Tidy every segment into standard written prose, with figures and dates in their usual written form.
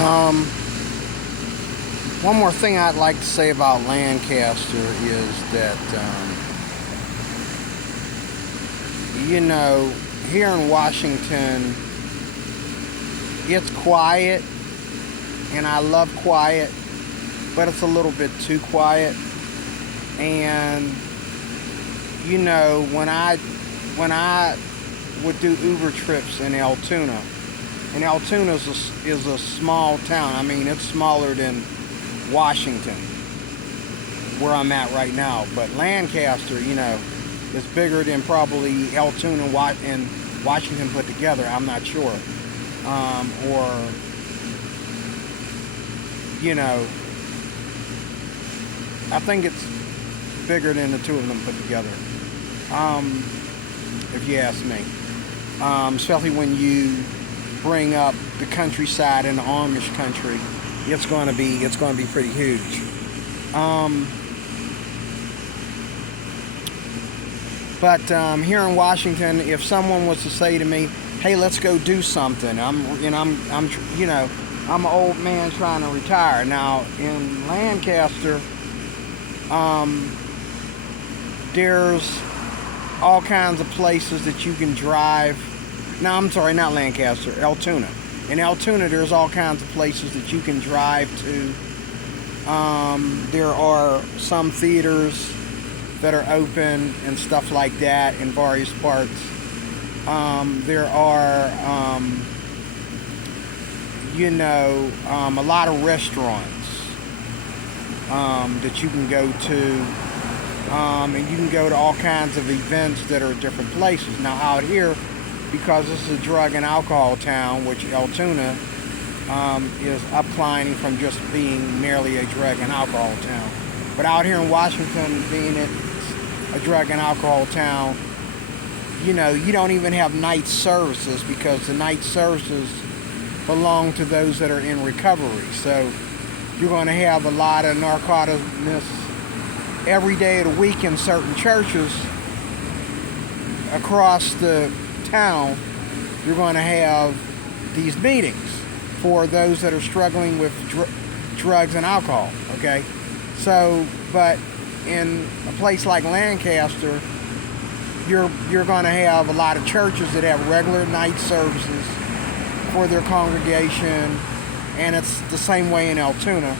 Um, One more thing I'd like to say about Lancaster is that, here in Washington, it's quiet, and I love quiet, but it's a little bit too quiet. And when I would do Uber trips in Altoona, and Altoona is a small town. I mean, it's smaller than Washington, where I'm at right now. But Lancaster, is bigger than probably Altoona and Washington put together. I'm not sure. Or, I think it's bigger than the two of them put together. If you ask me. Especially when you bring up the countryside and the Amish country, it's going to be pretty huge. But here in Washington, if someone was to say to me, "Hey, let's go do something," I'm an old man trying to retire. Now in Lancaster, there's all kinds of places that you can drive. No, I'm sorry, not Lancaster, Altoona. In Altoona, there's all kinds of places that you can drive to. There are some theaters that are open and stuff like that in various parts. There are, a lot of restaurants that you can go to. And you can go to all kinds of events that are different places. Now out here, because this is a drug and alcohol town, which Altoona is upclimbing from just being merely a drug and alcohol town. But out here in Washington, being it's a drug and alcohol town, you don't even have night services, because the night services belong to those that are in recovery. So you're going to have a lot of narcoticness every day of the week in certain churches across the town. You're going to have these meetings for those that are struggling with drugs and alcohol. Okay, so but in a place like Lancaster, you're going to have a lot of churches that have regular night services for their congregation, and it's the same way in Altoona.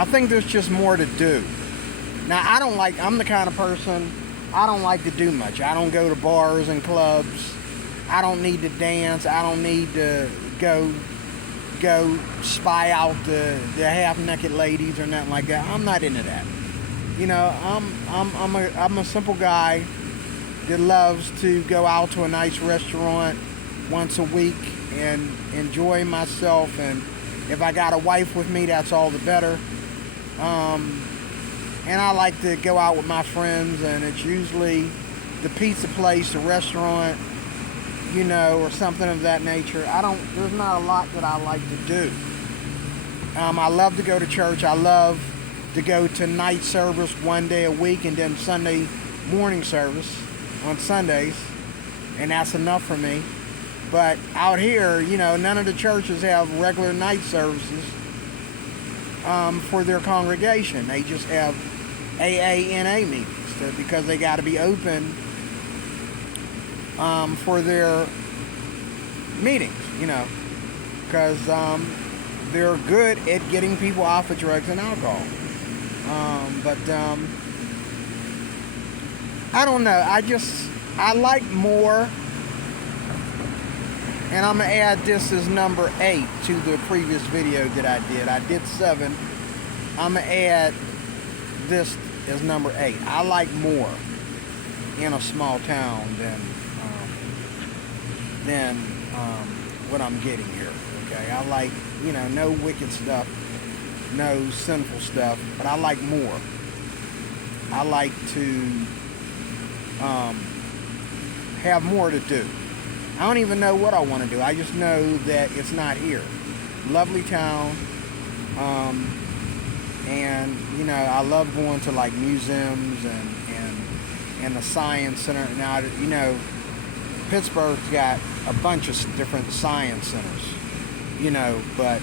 I think there's just more to do. Now, I'm the kind of person, I don't like to do much. I don't go to bars and clubs. I don't need to dance. I don't need to go spy out the half-naked ladies or nothing like that. I'm not into that. I'm a simple guy that loves to go out to a nice restaurant once a week and enjoy myself. And if I got a wife with me, that's all the better. And I like to go out with my friends, and it's usually the pizza place, the restaurant, or something of that nature. There's not a lot that I like to do. I love to go to church. I love to go to night service one day a week, and then Sunday morning service on Sundays, and that's enough for me. But out here, none of the churches have regular night services for their congregation. They just have AA meetings because they got to be open for their meetings, because they're good at getting people off of drugs and alcohol. But I don't know. I like more. And I'm going to add this as number 8 to the previous video that I did. I did 7. I'm going to add this as number 8. I like more in a small town than what I'm getting here. Okay, I like, no wicked stuff, no sinful stuff, but I like more. I like to have more to do. I don't even know what I want to do. I just know that it's not here. Lovely town. And I love going to like museums and the science center. Now, Pittsburgh's got a bunch of different science centers, you know, but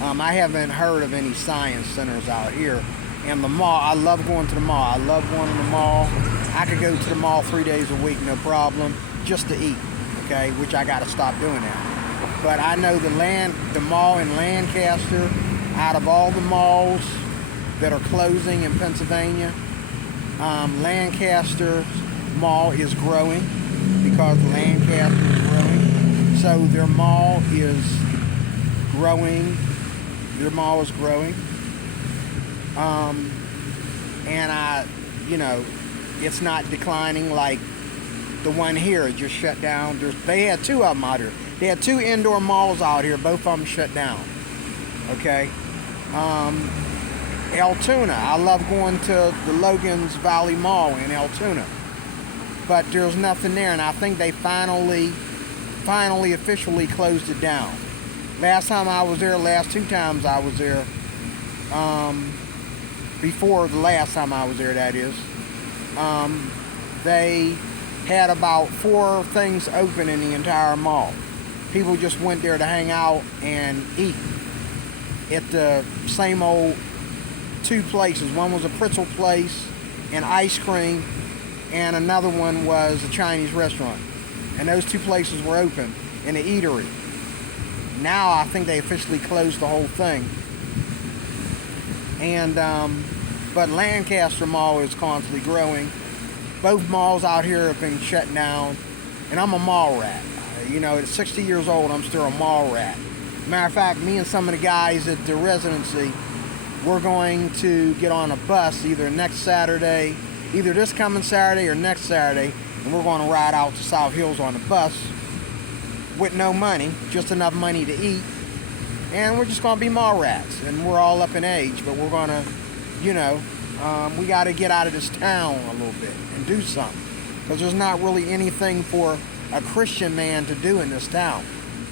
I haven't heard of any science centers out here. And the mall, I love going to the mall. I love going to the mall. I could go to the mall 3 days a week, no problem, just to eat, okay, which I got to stop doing that. But I know the mall in Lancaster, out of all the malls that are closing in Pennsylvania, Lancaster Mall is growing because Lancaster is growing. So their mall is growing. Their mall is growing. And you know, it's not declining like the one here. It just shut down. They had 2 of them out here. They had 2 indoor malls out here. Both of them shut down. Okay. Altoona. I love going to the Logan's Valley Mall in Altoona. But there's nothing there, and I think they finally officially closed it down. Last time I was there, last 2 times I was there, before the last time I was there, that is, they had about 4 things open in the entire mall. People just went there to hang out and eat at the same old 2 places. One was a pretzel place and ice cream, and another one was a Chinese restaurant. And those 2 places were open in an eatery. Now I think they officially closed the whole thing. And but Lancaster Mall is constantly growing. Both malls out here have been shut down, and I'm a mall rat. You know, at 60 years old, I'm still a mall rat. Matter of fact, me and some of the guys at the residency, we're going to get on a bus either this coming Saturday or next Saturday, and we're going to ride out to South Hills on the bus with no money, just enough money to eat, and we're just going to be mall rats. And we're all up in age, but we're going to, you know, we got to get out of this town a little bit and do something, because there's not really anything for a Christian man to do in this town.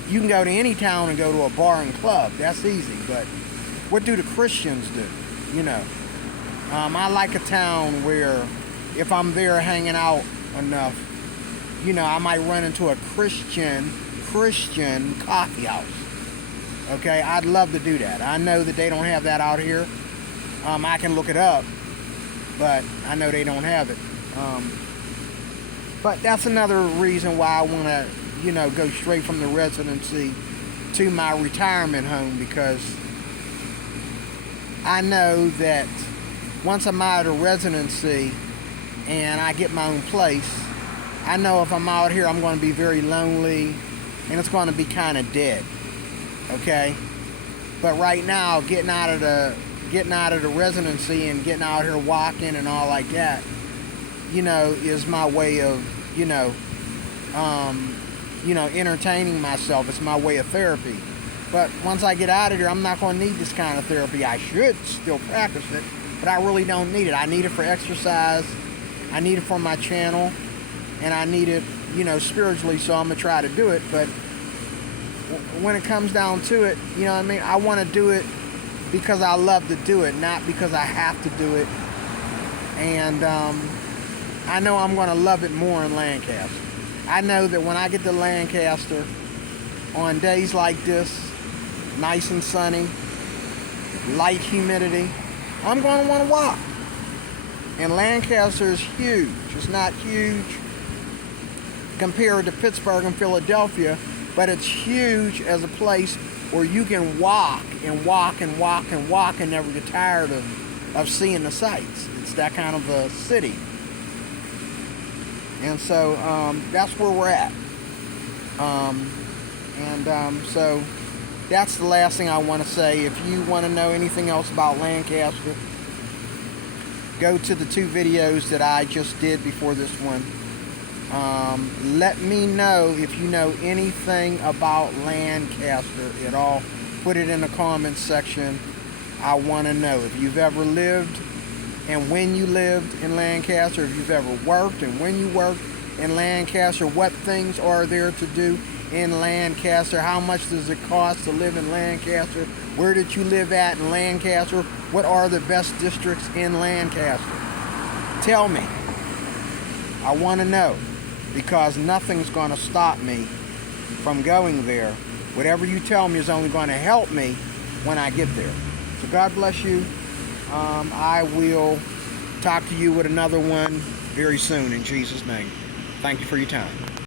You can go to any town and go to a bar and club. That's easy, but what do the Christians do? You know, I like a town where if I'm there hanging out enough, you know, I might run into a Christian coffee house. Okay, I'd love to do that. I know that they don't have that out here. I can look it up, but I know they don't have it. But that's another reason why I want to, you know, go straight from the residency to my retirement home, because I know that once I'm out of the residency and I get my own place, I know if I'm out here I'm going to be very lonely and it's going to be kind of dead. Okay? But right now, getting out of the residency and getting out here walking and all like that, you know, is my way of, you know, entertaining myself. It's my way of therapy. But once I get out of here, I'm not going to need this kind of therapy. I should still practice it, but I really don't need it. I need it for exercise. I need it for my channel, and I need it, you know, spiritually, so I'm going to try to do it. But when it comes down to it, you know what I mean? I want to do it because I love to do it, not because I have to do it. And I know I'm going to love it more in Lancaster. I know that when I get to Lancaster, on days like this, nice and sunny, light humidity, I'm going to want to walk. And Lancaster is huge. It's not huge compared to Pittsburgh and Philadelphia, but it's huge as a place where you can walk and walk and walk and walk and never get tired of seeing the sights. It's that kind of a city. And so that's where we're at. So that's the last thing I want to say. If you want to know anything else about Lancaster, go to the 2 videos that I just did before this one. Let me know if you know anything about Lancaster at all. Put it in the comments section. I want to know if you've ever lived and when you lived in Lancaster, if you've ever worked and when you worked in Lancaster, what things are there to do in Lancaster, how much does it cost to live in Lancaster, where did you live at in Lancaster, what are the best districts in Lancaster? Tell me. I want to know, because nothing's going to stop me from going there. Whatever you tell me is only going to help me when I get there. So God bless you. I will talk to you with another one very soon in Jesus' name. Thank you for your time.